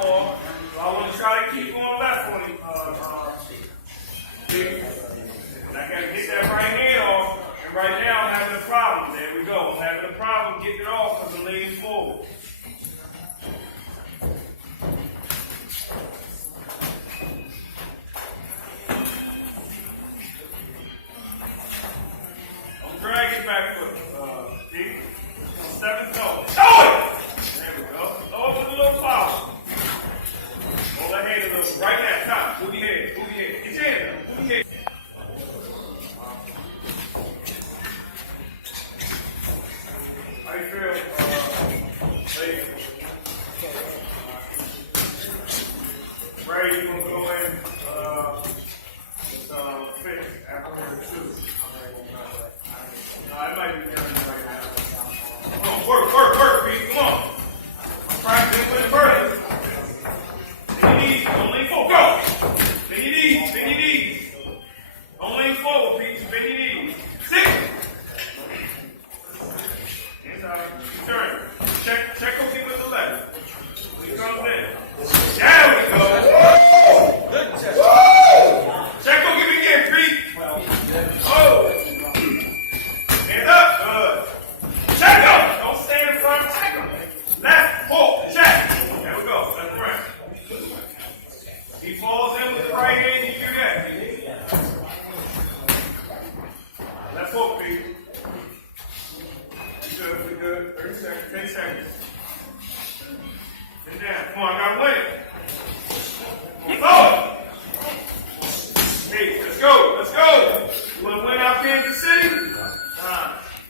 southpaw. So I want to try to keep going left on him. And I got to get that right hand off. And right now I'm having a problem. There we go. I'm having a problem getting it off because I'm leaning forward. Drag it back foot. See? 7 toe. Throw it! There we go. Throw it with a little power. Hold that head a little. Right now, top. Move your head. Move your head. Get your head up. Move your head. How you feel? Brady, you're going to go in. Fit after 2. I might be down right now. Come on, work, Pete. Come on. Practice with the burden. Bend your knees. Don't lean forward. Go. Bend your knees. Don't lean forward, Pete. Bend your knees. 6. Inside. Turn. Check will keep it to the left. He comes in. There we go. Good test. Check will give it again, Pete. Oh. Hands up. Good. Check him. Don't stand in front. Check him. Left, forward, check. There we go. Left, right. He falls in with the right hand. You do that. Left hook, Pete. We good. 30 seconds. 10 seconds. Sit down. Come on, I gotta win it. Go. Hey, let's go. You want to win our Kansas